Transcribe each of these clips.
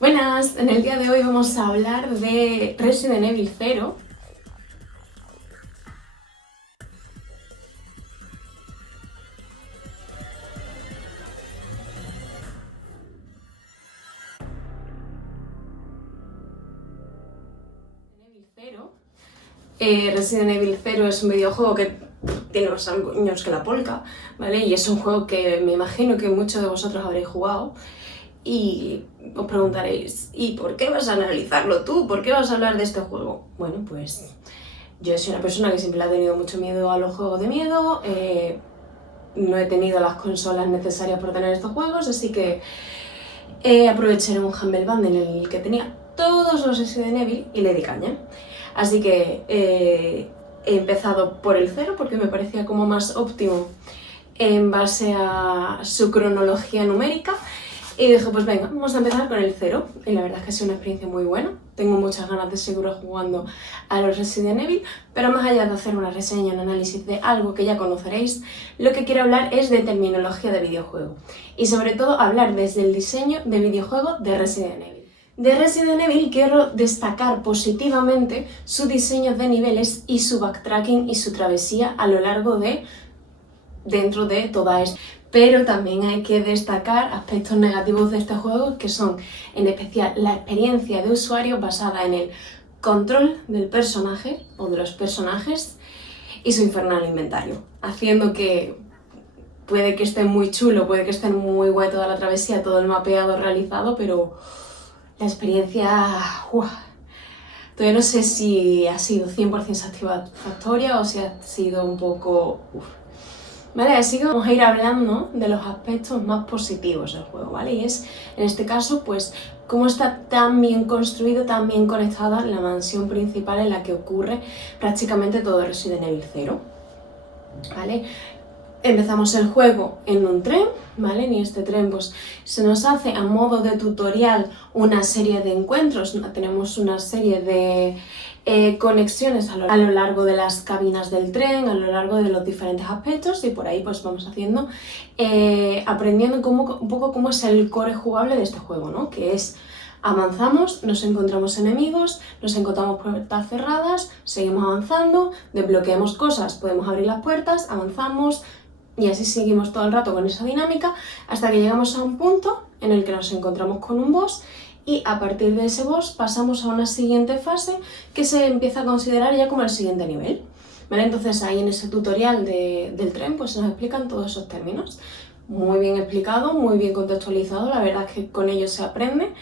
Buenas, en el día de hoy vamos a hablar de Resident Evil 0. Resident Evil 0 es un videojuego que tiene más años que la polca, ¿vale? Y es un juego que me imagino que muchos de vosotros habréis jugado. Y os preguntaréis, ¿y por qué vas a analizarlo tú? ¿Por qué vas a hablar de este juego? Bueno, pues yo soy una persona que siempre le ha tenido mucho miedo a los juegos de miedo. No he tenido las consolas necesarias para tener estos juegos, así que aproveché un Humble Bundle en el que tenía todos los Resident Evil y le di caña. Así que he empezado por el 0 porque me parecía como más óptimo en base a su cronología numérica. Y dije, pues venga, vamos a empezar con el 0. Y la verdad es que ha sido una experiencia muy buena. Tengo muchas ganas de seguir jugando a los Resident Evil, pero más allá de hacer una reseña, un análisis de algo que ya conoceréis, lo que quiero hablar es de terminología de videojuego. Y sobre todo hablar desde el diseño de videojuego de Resident Evil. De Resident Evil quiero destacar positivamente su diseño de niveles y su backtracking y su travesía a lo largo de dentro de toda esta. Pero también hay que destacar aspectos negativos de este juego, que son en especial la experiencia de usuario basada en el control del personaje o de los personajes y su infernal inventario, haciendo que puede que esté muy chulo, puede que esté muy guay toda la travesía, todo el mapeado realizado, pero la experiencia todavía no sé si ha sido 100% satisfactoria o si ha sido un poco Vale, así que vamos a ir hablando de los aspectos más positivos del juego, ¿vale? Y es, en este caso, pues, cómo está tan bien construido, tan bien conectada la mansión principal en la que ocurre prácticamente todo Resident Evil 0, ¿vale? Empezamos el juego en un tren, ¿vale? Y este tren pues se nos hace a modo de tutorial una serie de encuentros, tenemos una serie de conexiones a lo largo de las cabinas del tren, a lo largo de los diferentes aspectos, y por ahí pues vamos haciendo, aprendiendo un poco cómo es el core jugable de este juego, ¿no? Que es avanzamos, nos encontramos enemigos, nos encontramos puertas cerradas, seguimos avanzando, desbloqueamos cosas, podemos abrir las puertas, avanzamos y así seguimos todo el rato con esa dinámica hasta que llegamos a un punto en el que nos encontramos con un boss. Y a partir de ese boss pasamos a una siguiente fase que se empieza a considerar ya como el siguiente nivel, ¿vale? Entonces ahí en ese tutorial del tren pues nos explican todos esos términos. Muy bien explicado, muy bien contextualizado, la verdad es que con ello se aprende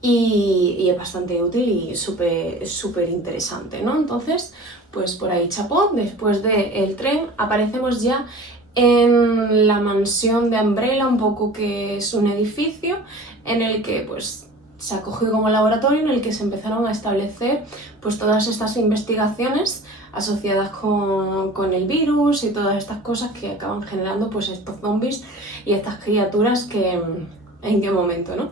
y es bastante útil y súper interesante, ¿no? Entonces, pues por ahí chapó. Después del tren aparecemos ya en la mansión de Umbrella, un poco que es un edificio en el que pues se ha cogido como laboratorio en el que se empezaron a establecer pues todas estas investigaciones asociadas con el virus y todas estas cosas que acaban generando pues estos zombies y estas criaturas que en qué momento, ¿no?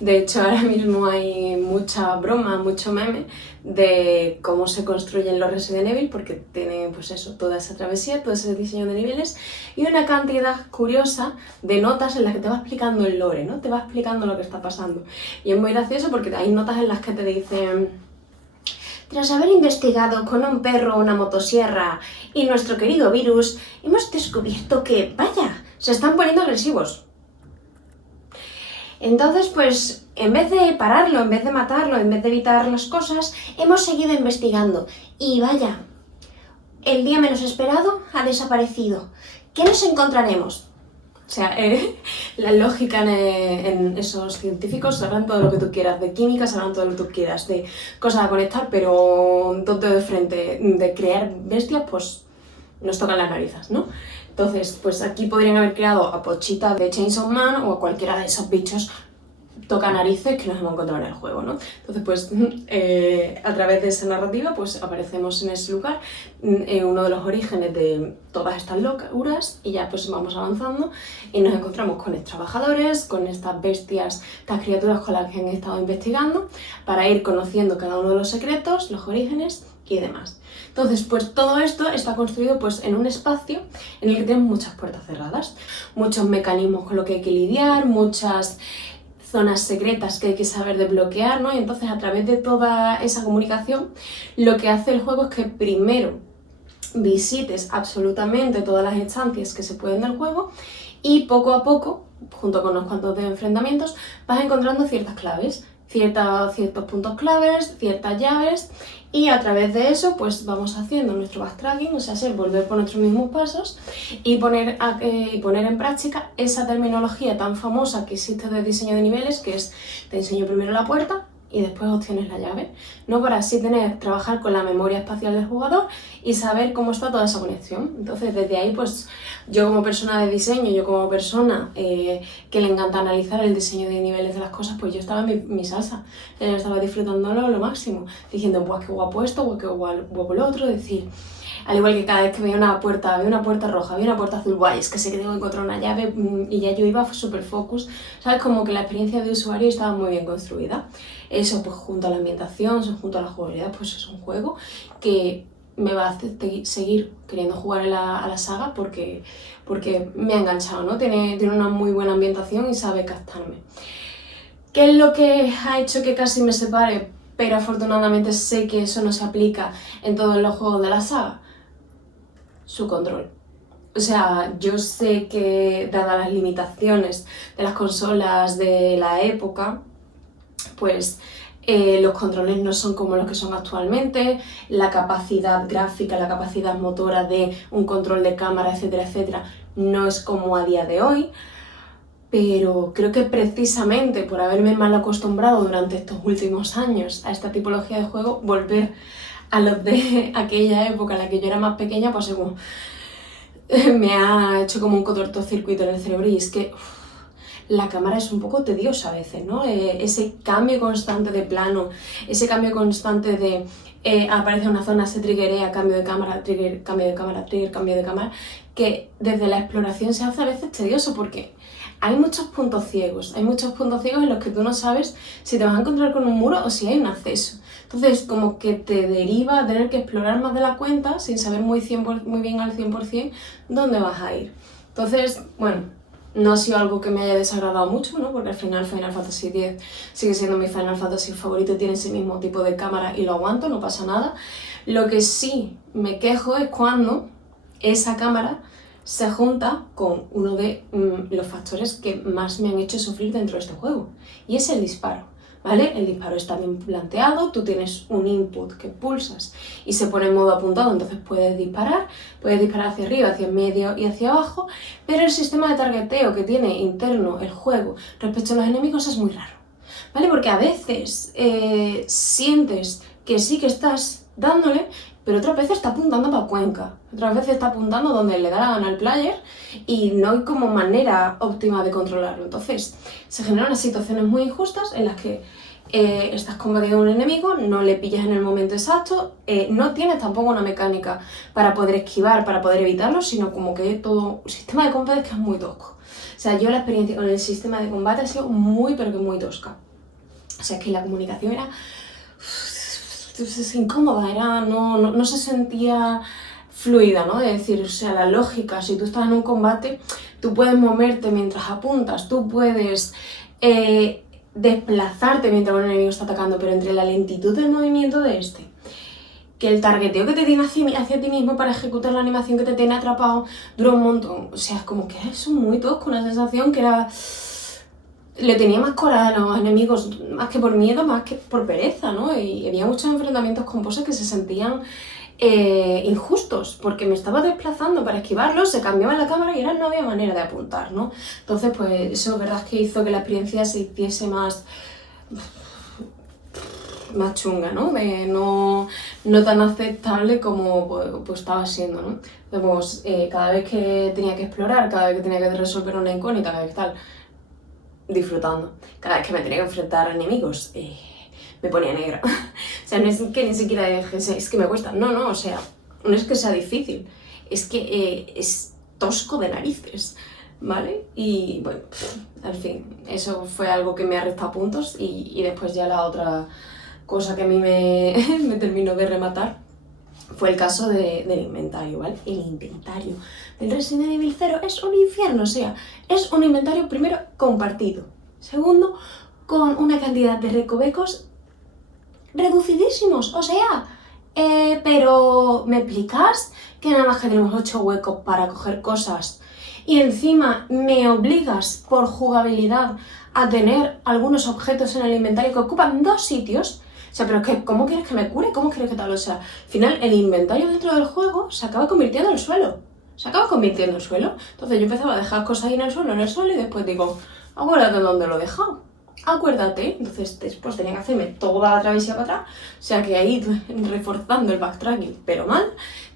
De hecho, ahora mismo hay mucha broma, mucho meme de cómo se construyen los Resident Evil, porque tienen pues eso, toda esa travesía, todo ese diseño de niveles y una cantidad curiosa de notas en las que te va explicando el lore, ¿no? Te va explicando lo que está pasando. Y es muy gracioso porque hay notas en las que te dicen: tras haber investigado con un perro una motosierra y nuestro querido virus, hemos descubierto que, vaya, se están poniendo agresivos. Entonces, pues, en vez de pararlo, en vez de matarlo, en vez de evitar las cosas, hemos seguido investigando. Y vaya, el día menos esperado ha desaparecido. ¿Qué nos encontraremos? O sea, la lógica en esos científicos sabrán todo lo que tú quieras, de química sabrán todo lo que tú quieras, de cosas a conectar, pero dos dedos de frente, de crear bestias, pues nos tocan las narices, ¿no? Entonces, pues aquí podrían haber creado a Pochita de Chainsaw Man o a cualquiera de esos bichos toca narices que nos hemos encontrado en el juego, ¿no? Entonces, pues a través de esa narrativa, pues aparecemos en ese lugar, uno de los orígenes de todas estas locuras, y ya pues vamos avanzando y nos encontramos con estos trabajadores, con estas bestias, estas criaturas con las que han estado investigando, para ir conociendo cada uno de los secretos, los orígenes y demás. Entonces, pues todo esto está construido pues en un espacio en el que tenemos muchas puertas cerradas, muchos mecanismos con los que hay que lidiar, muchas zonas secretas que hay que saber desbloquear, ¿no? Y entonces a través de toda esa comunicación, lo que hace el juego es que primero visites absolutamente todas las instancias que se pueden del juego y poco a poco, junto con unos cuantos de enfrentamientos, vas encontrando ciertas claves, ciertos puntos claves, ciertas llaves, y a través de eso pues vamos haciendo nuestro backtracking, o sea, volver por nuestros mismos pasos y poner en práctica esa terminología tan famosa que existe de diseño de niveles, que es te enseño primero la puerta y después obtienes la llave, ¿no? Para así trabajar con la memoria espacial del jugador y saber cómo está toda esa conexión. Entonces, desde ahí, pues, yo como persona de diseño, yo como persona que le encanta analizar el diseño de niveles de las cosas, pues yo estaba en mi salsa, yo estaba disfrutándolo lo máximo, diciendo, pues qué guapo esto, pues qué guapo lo otro, decir... Al igual que cada vez que veía una puerta roja, veía una puerta azul, guay, es que sé que tengo que encontrar una llave y ya yo iba súper focus, ¿sabes? Como que la experiencia de usuario estaba muy bien construida. Eso, pues junto a la ambientación, junto a la jugabilidad, pues es un juego que me va a hacer seguir queriendo jugar a la saga porque me ha enganchado, ¿no? Tiene una muy buena ambientación y sabe captarme. ¿Qué es lo que ha hecho que casi me separe? Pero afortunadamente sé que eso no se aplica en todos los juegos de la saga. Su control. O sea, yo sé que dadas las limitaciones de las consolas de la época, pues los controles no son como los que son actualmente, la capacidad gráfica, la capacidad motora de un control de cámara, etcétera, etcétera, no es como a día de hoy. Pero creo que precisamente por haberme mal acostumbrado durante estos últimos años a esta tipología de juego, volver a los de aquella época en la que yo era más pequeña, pues según me ha hecho como un cortocircuito en el cerebro, y es que la cámara es un poco tediosa a veces, ¿no? Ese cambio constante de plano, ese cambio constante de aparece una zona, se triggerea, cambio de cámara, trigger, cambio de cámara, trigger, cambio de cámara, que desde la exploración se hace a veces tedioso porque hay muchos puntos ciegos en los que tú no sabes si te vas a encontrar con un muro o si hay un acceso. Entonces, como que te deriva a tener que explorar más de la cuenta sin saber muy bien al 100% dónde vas a ir. Entonces, bueno, no ha sido algo que me haya desagradado mucho, ¿no? Porque al final Final Fantasy X sigue siendo mi Final Fantasy favorito, tiene ese mismo tipo de cámara y lo aguanto, no pasa nada. Lo que sí me quejo es cuando esa cámara se junta con uno de los factores que más me han hecho sufrir dentro de este juego, y es el disparo, ¿vale? El disparo está bien planteado, tú tienes un input que pulsas y se pone en modo apuntado, entonces puedes disparar hacia arriba, hacia el medio y hacia abajo, pero el sistema de targeteo que tiene interno el juego respecto a los enemigos es muy raro, ¿vale? Porque a veces sientes que sí que estás dándole, pero otras veces está apuntando para Cuenca, otras veces está apuntando donde le da la gana al player y no hay como manera óptima de controlarlo. Entonces se generan unas situaciones muy injustas en las que estás combatiendo a un enemigo, no le pillas en el momento exacto, no tienes tampoco una mecánica para poder esquivar, para poder evitarlo, sino como que todo el sistema de combate es que es muy tosco. O sea, yo la experiencia con el sistema de combate ha sido muy, pero que muy tosca. O sea, que la comunicación era... es incómoda, no se sentía fluida, ¿no? Es decir, o sea, la lógica, si tú estás en un combate, tú puedes moverte mientras apuntas, tú puedes desplazarte mientras un enemigo está atacando, pero entre la lentitud del movimiento de que el targeteo que te tiene hacia ti mismo para ejecutar la animación que te tiene atrapado dura un montón, o sea, es como que es muy tosco, una sensación que era... Le tenía más coraje a los enemigos, más que por miedo, más que por pereza, ¿no? Y había muchos enfrentamientos con bosses que se sentían injustos, porque me estaba desplazando para esquivarlos, se cambiaba la cámara y ahora no había manera de apuntar, ¿no? Entonces, pues eso, verdad es que hizo que la experiencia se hiciese más chunga, ¿no? No tan aceptable como pues estaba siendo, ¿no? Entonces, pues, cada vez que tenía que explorar, cada vez que tenía que resolver una incógnita, cada vez que tal... disfrutando. Cada vez que me tenía que enfrentar a enemigos, me ponía negra. O sea, no es que ni siquiera es que me cuesta, no, o sea, no es que sea difícil, es que es tosco de narices, ¿vale? Y bueno, al fin, eso fue algo que me ha restado puntos y después ya la otra cosa que a mí me terminó de rematar fue el caso del inventario, ¿vale? El inventario del Resident Evil 0 es un infierno, o sea, es un inventario primero compartido, segundo con una cantidad de recovecos reducidísimos, o sea, pero ¿me explicas que nada más que tenemos 8 huecos para coger cosas y encima me obligas por jugabilidad a tener algunos objetos en el inventario que ocupan 2 sitios? O sea, pero es que, ¿cómo quieres que me cure? ¿Cómo quieres que tal? O sea, al final el inventario dentro del juego se acaba convirtiendo en el suelo. Se acaba convirtiendo en el suelo. Entonces yo empezaba a dejar cosas ahí en el suelo y después digo, acuérdate dónde lo he dejado. Acuérdate. Entonces después tenía que hacerme toda la travesía para atrás. O sea que ahí reforzando el backtracking, pero mal,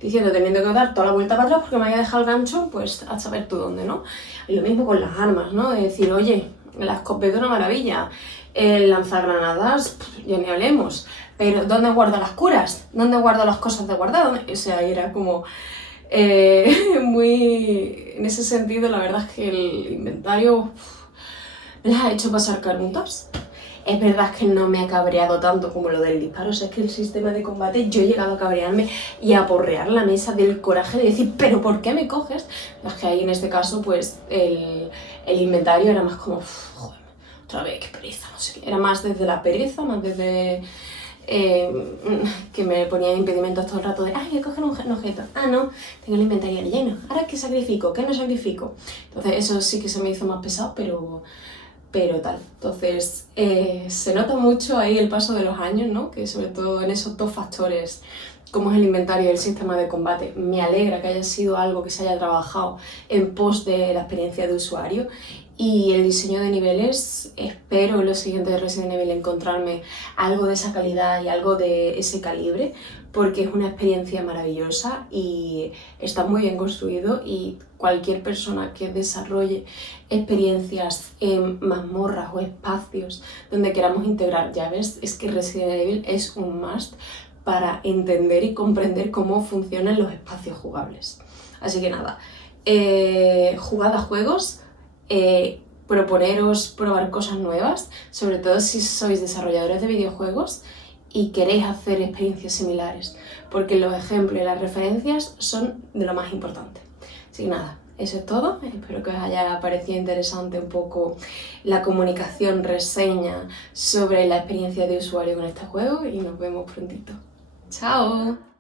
diciendo, teniendo que dar toda la vuelta para atrás porque me había dejado el gancho, pues a saber tú dónde, ¿no? Y lo mismo con las armas, ¿no? De decir, oye, la escopeta es una maravilla, el lanzagranadas, ya ni hablemos, pero ¿dónde guardo las curas? ¿Dónde guardo las cosas de guardar? O sea, era como muy... En ese sentido, la verdad es que el inventario me las ha hecho pasar canutas. Es verdad que no me ha cabreado tanto como lo del disparo, o sea, es que el sistema de combate yo he llegado a cabrearme y a aporrear la mesa del coraje de decir, ¿pero por qué me coges? Es que ahí en este caso, pues, el inventario era más como, joder, otra vez, qué pereza, no sé qué. Era más desde la pereza, más desde que me ponía impedimentos todo el rato de, ay, voy a coger un objeto, ah, no, tengo el inventario lleno, ahora ¿qué sacrifico? ¿Qué no sacrifico? Entonces eso sí que se me hizo más pesado, pero tal. Entonces, se nota mucho ahí el paso de los años, ¿no? Que sobre todo en esos 2 factores, como es el inventario y el sistema de combate, me alegra que haya sido algo que se haya trabajado en pos de la experiencia de usuario. Y el diseño de niveles, espero en los siguientes Resident Evil encontrarme algo de esa calidad y algo de ese calibre, porque es una experiencia maravillosa y está muy bien construido, y cualquier persona que desarrolle experiencias en mazmorras o espacios donde queramos integrar llaves, es que Resident Evil es un must para entender y comprender cómo funcionan los espacios jugables. Así que nada, jugad a juegos, proponeros probar cosas nuevas, sobre todo si sois desarrolladores de videojuegos y queréis hacer experiencias similares, porque los ejemplos y las referencias son de lo más importante. Así que nada, eso es todo. Espero que os haya parecido interesante un poco la comunicación, reseña sobre la experiencia de usuario con este juego, y nos vemos prontito. ¡Chao!